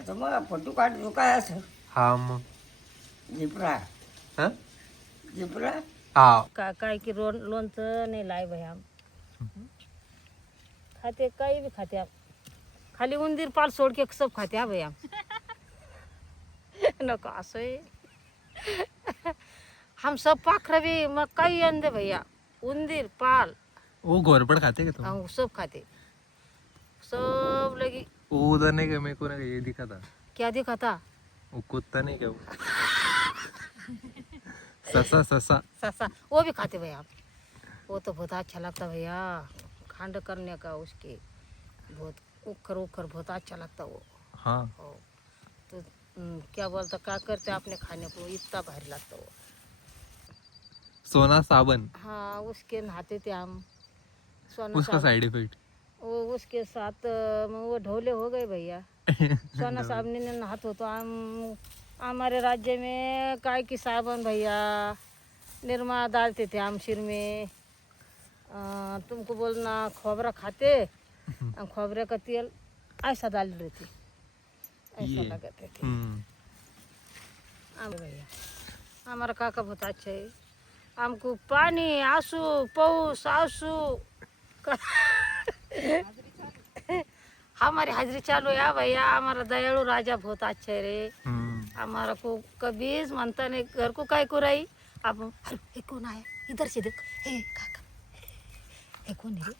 आता मग फोटो काढतो काय असं हा मग जिपरा हा जिपरा हा काय की लोणचं नाही लाय भैया खाते काही भी खाते आप खाली उंदीर पाल सोड के सब खाते हा भैया नको असं आहे हम सब पाखर भी मग काही अंदे भैया उंदीर पाल वो घोरपड़ खाते क्या तुम? हम सब खाते सब लगी वो उधर नहीं क्या, मेरे को ना ये दिखा था, क्या दिखाता वो कुत्ता नहीं क्या वो ससा ससा ससा वो भी खाते भैया वो तो बहुत अच्छा लगता भैया खांड करने का उसके बहुत उखर उखर बहुत अच्छा लगता वो हाँ हो तो क्या बोलता क्या करते आपने खाने को इतना भारी लगता वो सोना साबन हाँ उसके नहाते थे हम सोना उसका साहब साइड इफेक्ट वो उसके साथ वो ढोले हो गए भैया सोना साहब ने नहात हो तो हम हमारे राज्य में काय की साबन भैया निरमा डालते थे हम सिर में तुमको बोलना खोबरा खाते खोबरे का तेल ऐसा डाल रहे थे ऐसा ये लगाते थे भैया हमारा काका बहुत अच्छा है हमको पानी आंसू पौस आंसू हमारी हाजिरी चालू है भैया हमारा दयालु राजा बहुत अच्छा है रे हमारा को कभी मानता नहीं घर को काय को रही अब अरे हे कौन आया इधर से देख हे काका हे कोण आहे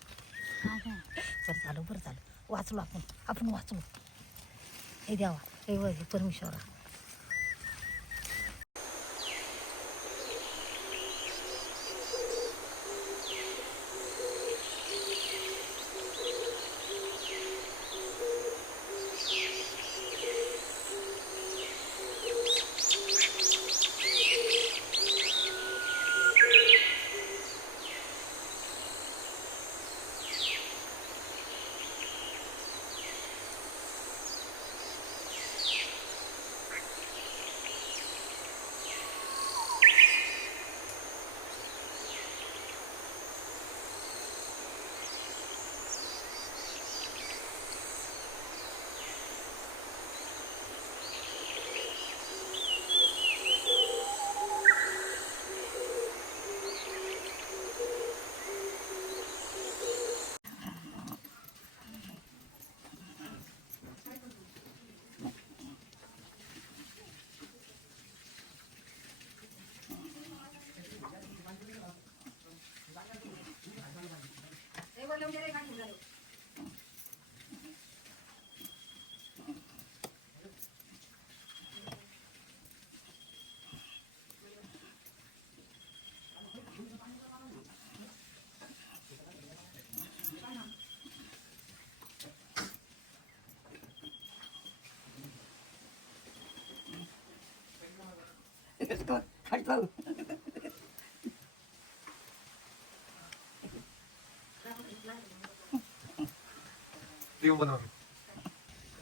रे बरं झालं वाचलो आपण वाचलो हे द्यावा हे परमेश्वरा खातो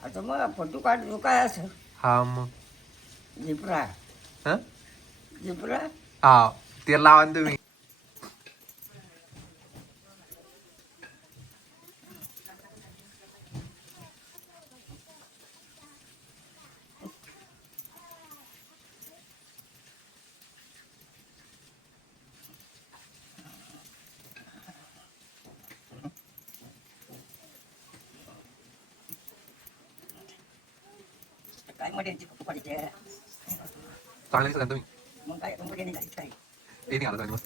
आता मग फोटो काढतो काय असं हा मग जिपरा हा जिपरा हा ते लावा ना तुम्ही काय मध्ये फोटो काढायचे चांगले दिसत तुम्ही मग काय मध्ये निघायचं काय ते नाही आलं तुम्ही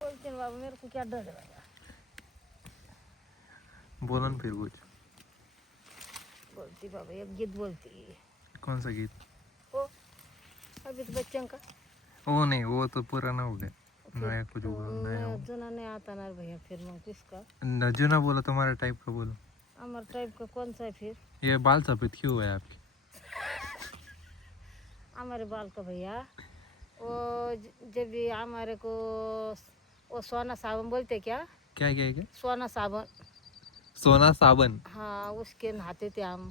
बोलते ना बाबा मेरे को क्या डर है भैया बोला ना फिर कुछ बोलती बाबा एक गीत बोलती कौन सा गीत हो अभी तो बच्चों का वो नहीं वो तो पुराना हो गया नया कुछ बोलो नया मैं जना नहीं आता ना भैया फिर मैं किसका नजू ना बोलो तुम्हारे टाइप का बोलो हमारा टाइप का कौन सा है फिर ये बाल सफेद क्यों हुआ है आपके हमारे बाल का भैया वो जब भी हमारे को वो सोना साबुन बोलते क्या क्या क्या क्या सोना साबुन सोना साबन हाँ उसके नहाते थे हम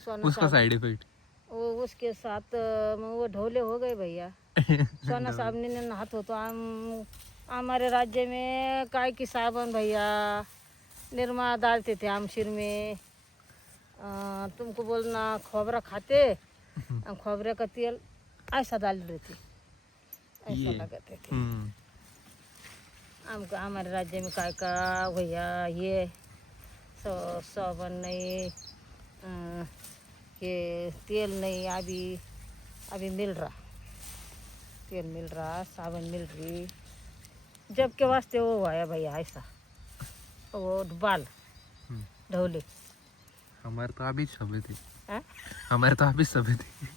सोना उसका साबुन साइड इफेक्ट वो उसके साथ मग वो ढोले हो गए भैया सोना सामने ने नहात होतो हमारे राज्य में काय की साबन भैया निरमा डालते थे हम सिर में। तुमको बोलना खोबरा खाते खोबरे का तेल ऐसा डाल रहे थे, ऐसा ये। लगाते थे। हमको हमारे राज्य में काय का भैया ये साबन नहीं, ये तेल नहीं, अभी मिल रहा, तेल मिल रहा, साबन मिल रही, जब के वास्ते वो आया भैया ऐसा वो बाल ढोले। हमारे तो अभी सभी थी, हाँ? हमारे तो अभी सभी थी।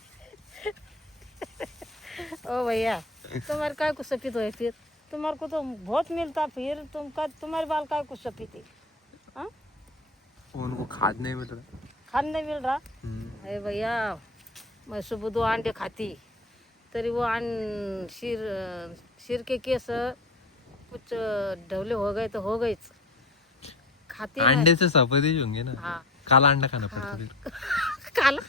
ओ भैया तुम्हारे काय को सफेद हुए फिर, तुम्हारे को तो बहुत मिलता, फिर तुम्हारे बाल काय को सफेद है? हाँ? उनको खाद नहीं मिल रहा। खाद नहीं मिल रहा। अरे भैया मैं सुबह 2 अंडे खाती, तरी वो सिर के केस कुछ ढवले हो गए तो हो गए, खाती नहीं। अंडे से सफेद ही होंगे ना। हाँ काला अंडा खाना हाँ। पड़ता फिर। काला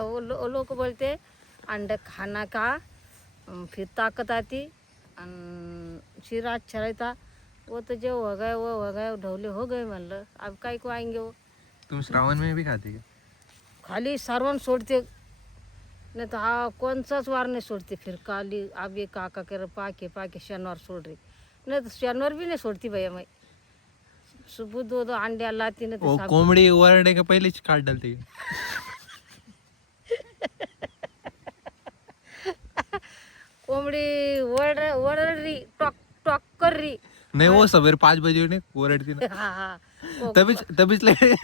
वो लोग बोलते अंडा खाना का फिर ताकत आती सिर अच्छा रहता। वो तो जो हो गए वो हो गए, ढोले हो गए, मतलब अब काय को आएंगे वो। तुम श्रावण में भी खाती क्या? खाली सारवन सोडते, नहीं तो हाँ कौन सा वार नहीं सोडते, फिर काली अब ये काका कर पाके शनिवार सोड रही, नहीं तो शनिवार भी नहीं छोड़ती भैया मैं। सुबह 2 अंडे लाती, नहीं वो तो कोंबड़ी वरडे के पहले ही काट डालती है। कोंबड़ी वड़ रही, टॉक टॉक कर रही। नहीं वो सवेरे 5 बजे ने वरडती ना, हाँ हाँ वो- तभी लगे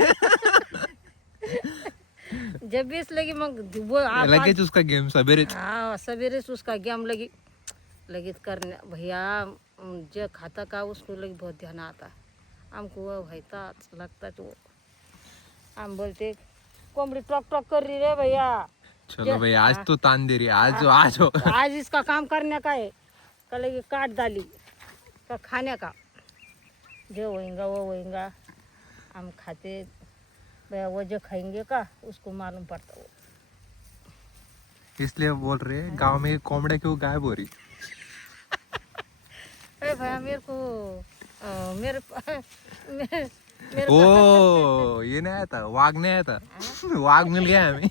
जब भी इस लगी मग वो लगेच उसका गेम सवेरे। हाँ सवेरे से उसका गेम लगी करने भैया। जो खाता का उसको लगी बहुत ध्यान आता, हमको वो भैया लगता तो हम बोलते कोंबड़ी टॉक टॉक कर रही रे भैया। चलो भाई आज तो तान दे रही है, आज हो। आज इसका काम करने का है, कल ये काट डाली का खाने का, जो होएगा वो होएगा, हम खाते भैया। वो जो खाएंगे का उसको मालूम पड़ता वो। इसलिए बोल रहे हैं गांव में कोंबड़े क्यों गायब हो रही। अरे भैया मेरे को मेरे ओ ये नहीं आया था, वाघ नहीं आया था, वाघ मिल गया हमें।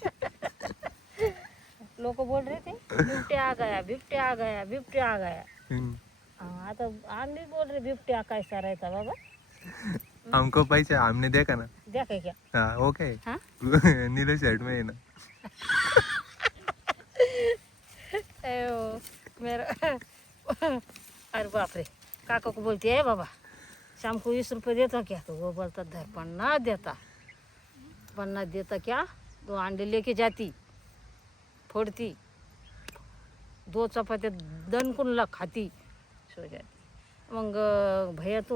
लोग बोल रहे थे बिबटे आ गया, बिबटे आ गया, बिबटे आ गया। हाँ तो हम नहीं बोल रहे बिबटे कैसा रहता बाबा। हमको पैसा हमने देखा ना। देखे क्या? हाँ ओके। हाँ? नीले शर्ट में है ना। मेरा अरे बाप रे, काका को बोलती है बाबा शाम को 20 रुपये देता क्या? तो वो बोलता धर पन्ना देता क्या? 2 अंडे लेके जाती, फोड़ती, 2 चपात्या दणकून खाती, सो जाती। मग भैया तू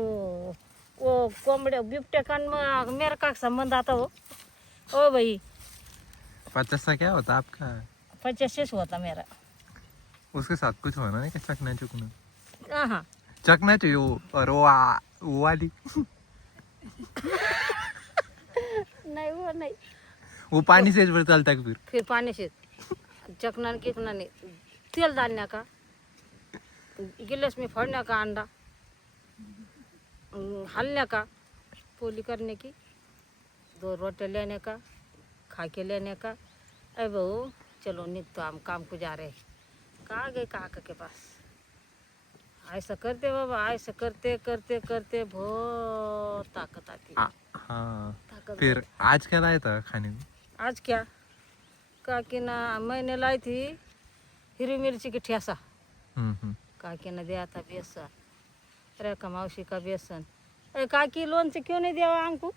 वो कोंबड्या बिबट्या कान में मेरा का संबंध आता हो? ओ भाई 50 का क्या होता आपका? 50 होता मेरा। उसके साथ कुछ होना नहीं क्या? चकना चुकना हाँ चकना चाहिए और वो वाली नहीं वो नहीं, वो पानी से पर चलता है फिर पानी से चकना कितना नहीं, तेल डालने का, गिलास में फोड़ने का अंडा, हलने का, पोली करने की, 2 रोटी लेने का, खा के लेने का। अरे बहू चलो निक तो हम काम को जा रहे, कहाँ गए काका के पास? ऐसा करते बाबा, ऐसा करते करते करते बहुत ताकत आती है। हाँ ताकत फिर आज क्या लाया था खाने में? आज क्या काकी ना मैंने लाई थी हरी मिर्ची की ठेसा, काकी ने दिया था बेसन, रेखा मौसी का बेसन। अरे काकी लोन से क्यों नहीं दिया हमको?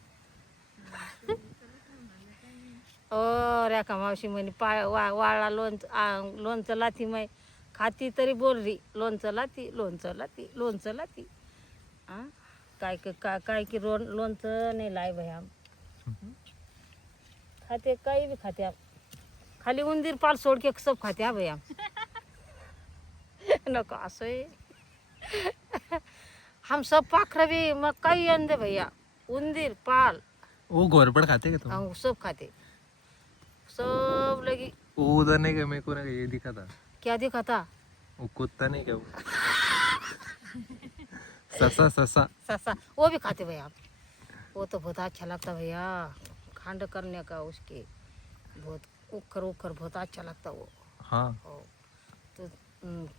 ओ रेखा मौसी मैंने वाड़ा लोणचं लाती, मैं खाती तरी बोल रही लोणचं लाती। हाँ काय की लोणचं नहीं लाए भाई हम। खाते काही भी खाते आप, खाली उंदीर पाल सोड के सब खाते हैं भाई हम। नको असं आहे। हम सब पाखरं भी मग काही अंदे भैया, उंदीर पाल वो घोरपड़ खाते क्या तुम? हम सब खाते, सब लगी वो उधर नहीं गया, मेरे को ना ये दिखा था, क्या दिखा था? वो कुत्ता नहीं क्या वो ससा ससा। ससा वो भी खाते भैया आप? वो तो बहुत अच्छा लगता भैया, खांड करने का उसके बहुत उखर उखर बहुत अच्छा लगता वो। हाँ हो तो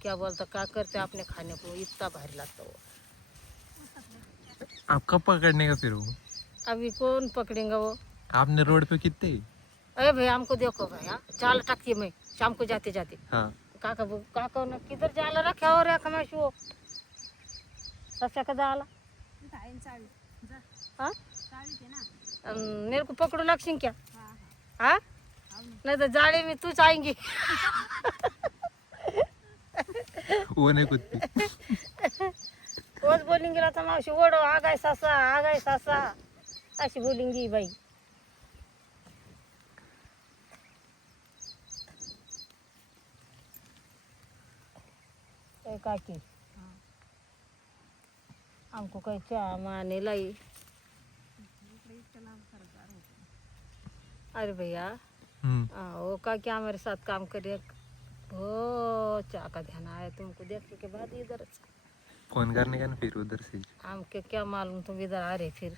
क्या बोलता, क्या करते आपने खाने को, इतना भारी लगता वो। आप कब पकड़ने का फिर वो? अभी कौन पकड़ेगा वो? आपने रोड पे कितने? अरे भैया हमको देखो भैया, जाल टकती मैं शाम को जाते जाते। हाँ काका ने किधर जाल रखा हो रहा मैं वो सस्या का जाल। हाँ मेरे को पकड़ो लक्ष्मी क्या? हाँ नहीं तो जाले में तू आएंगी। वो नहीं कुत्ती। रोज बोलेंगी ना मावशी ओढो आ गए सासा अशी बोलेंगी बाई। काकी हमको कहीं चाह माने लाई। अरे भैया वो काकी हमारे साथ काम करे, बहुत चाह का ध्यान आया तुमको देखने के बाद इधर। फोन करने का ना फिर उधर से। हमके क्या मालूम तुम इधर आ रहे, फिर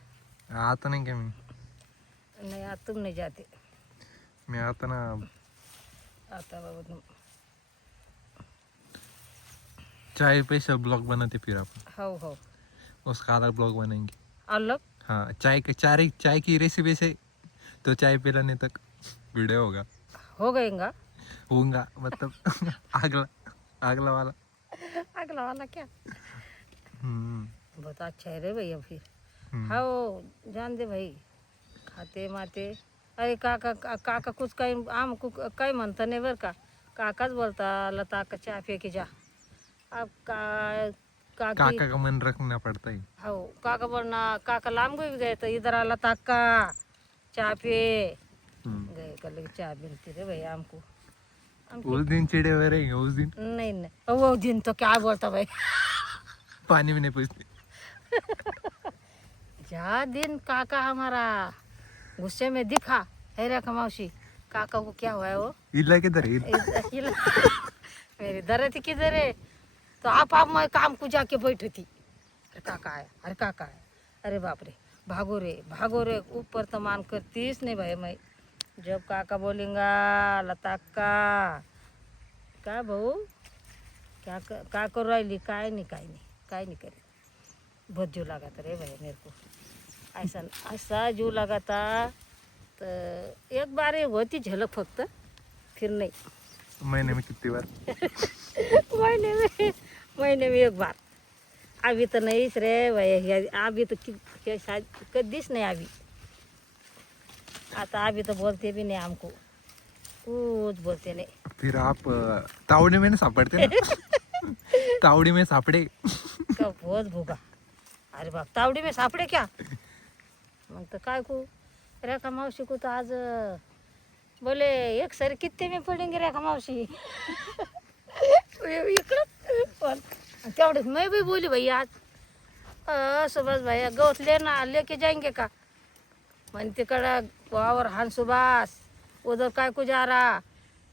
आता नहीं क्या मैं? नहीं आ तुम नहीं जाते। मैं आता ना। आता बाबा तुम। चाय पे सब ब्लॉग बनाते फिर आप, हो उसका अलग ब्लॉग बनाएंगे अलग। हाँ, चाय की रेसिपी से तो चाय पिलाने तक वीडियो होगा। हो गएगा मतलब अगला अगला वाला। अगला वाला क्या? बहुत अच्छा है रे भैया फिर। हम्म। हाँ जान दे भाई, खाते माते। अरे काका कुछ काही आमको काही म्हणता नाही बरं का, काकाच बोलता लता का चहा पे के जा। अब काकी काका का मन रखना पड़ता है। हो काका बोलना, काका लांब भी गए तो इधर आला ताका चाय पे गए कर लेके चाय मिलती रे भैया हमको। उस दिन चिड़े हुए रहेंगे उस दिन। नहीं वो दिन तो क्या बोलता भाई। पानी में नहीं पूछते। जा दिन काका हमारा गुस्से में दिखा है रे कमावशी, काका को क्या हुआ है वो? इला किधर है? मेरी दर्द किधर है? तो आप मैं काम को जाके बैठी थी। अरे काका आया, अरे बाप रे भागो रे ऊपर तो मान करतीस नहीं भाई मैं। जब काका बोलेंगा लता का भाऊ क्या कर रही, काय नहीं करे। बहुत जू लगा था रे भाई मेरे को, ऐसा जू लगा था। तो एक बार ये होती झलक फक्त, फिर नहीं। महीने में कितनी बार? महीने में एक बार। अभी तो नहीं रे भाई, अभी तो शायद कधीच नहीं अभी। आता अभी तो बोलते भी नहीं हमको, कुछ बोलते नहीं। फिर आप तावड़ी में ना सापड़ते ना? तावड़ी में सापड़े का बहुत भूखा। अरे बाप तावड़ी में सापड़े क्या? मग तो काय को रेखा मावशी को तो आज बोले एक सर कितने में पडेंगे रेखा मावशी। इकडं तेवढे मैं भी बोली भैया आज सुभाष भैया गवत लेके जाएंगे का? मैंने तिकडं वावर हान सुभाष उधर काय को जा रहा,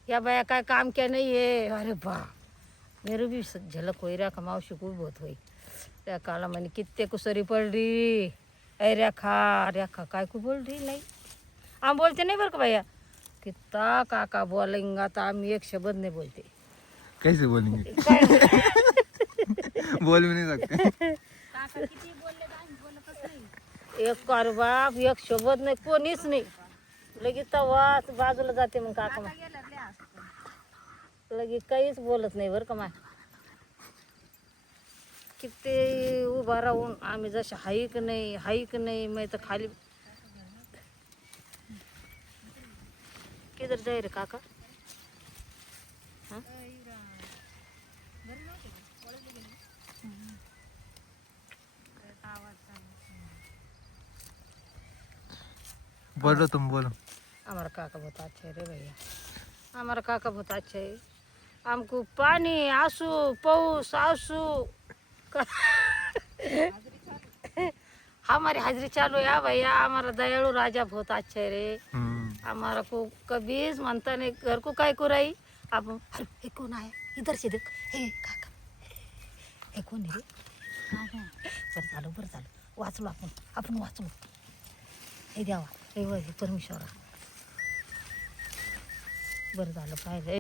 या भैया काय काम क्या नहीं है। अरे बा मेरे भी झलक हो रेखा मावशी को बहुत हुई। रेखाला मैंने कितने को सरी पड़ रही। अरे रेखा काय को बोल रही नहीं, हम बोलते नहीं बरं का भैया। कितना काका बोलेंगा तो हम एक शब्द नहीं बोलते। कैसे बोलेंगे? बोल भी नहीं सकते। एक कार बाप एक शब्द नाही, कोणीच नाही। लगेच तवाच बाजूला जाते मग काका लगेच काहीच बोलत नाही बरं का माय। किती उभा राहून आम्ही जसे हाईक नाही मैं तर खाली किधर जाय रे काका? हाँ? बोलो तुम बोलो। हमारा काका बहुत अच्छा है रे भैया, हमारा काका बहुत अच्छा है। हमको पानी आंसू पौस आंसू हमारी हाजिरी चालू है भैया। हमारा दयालु राजा बहुत अच्छा है रे। हमारा को कभीच म्हणता नाही घर को काय कुराई आपण अरे हे कोण आहे इधर से देख हे काका हे कोण आहे रे बरं झालं वाचलो आपण वाचलो हे द्यावा हे परमेश्वरा बरं झालं पाहिजे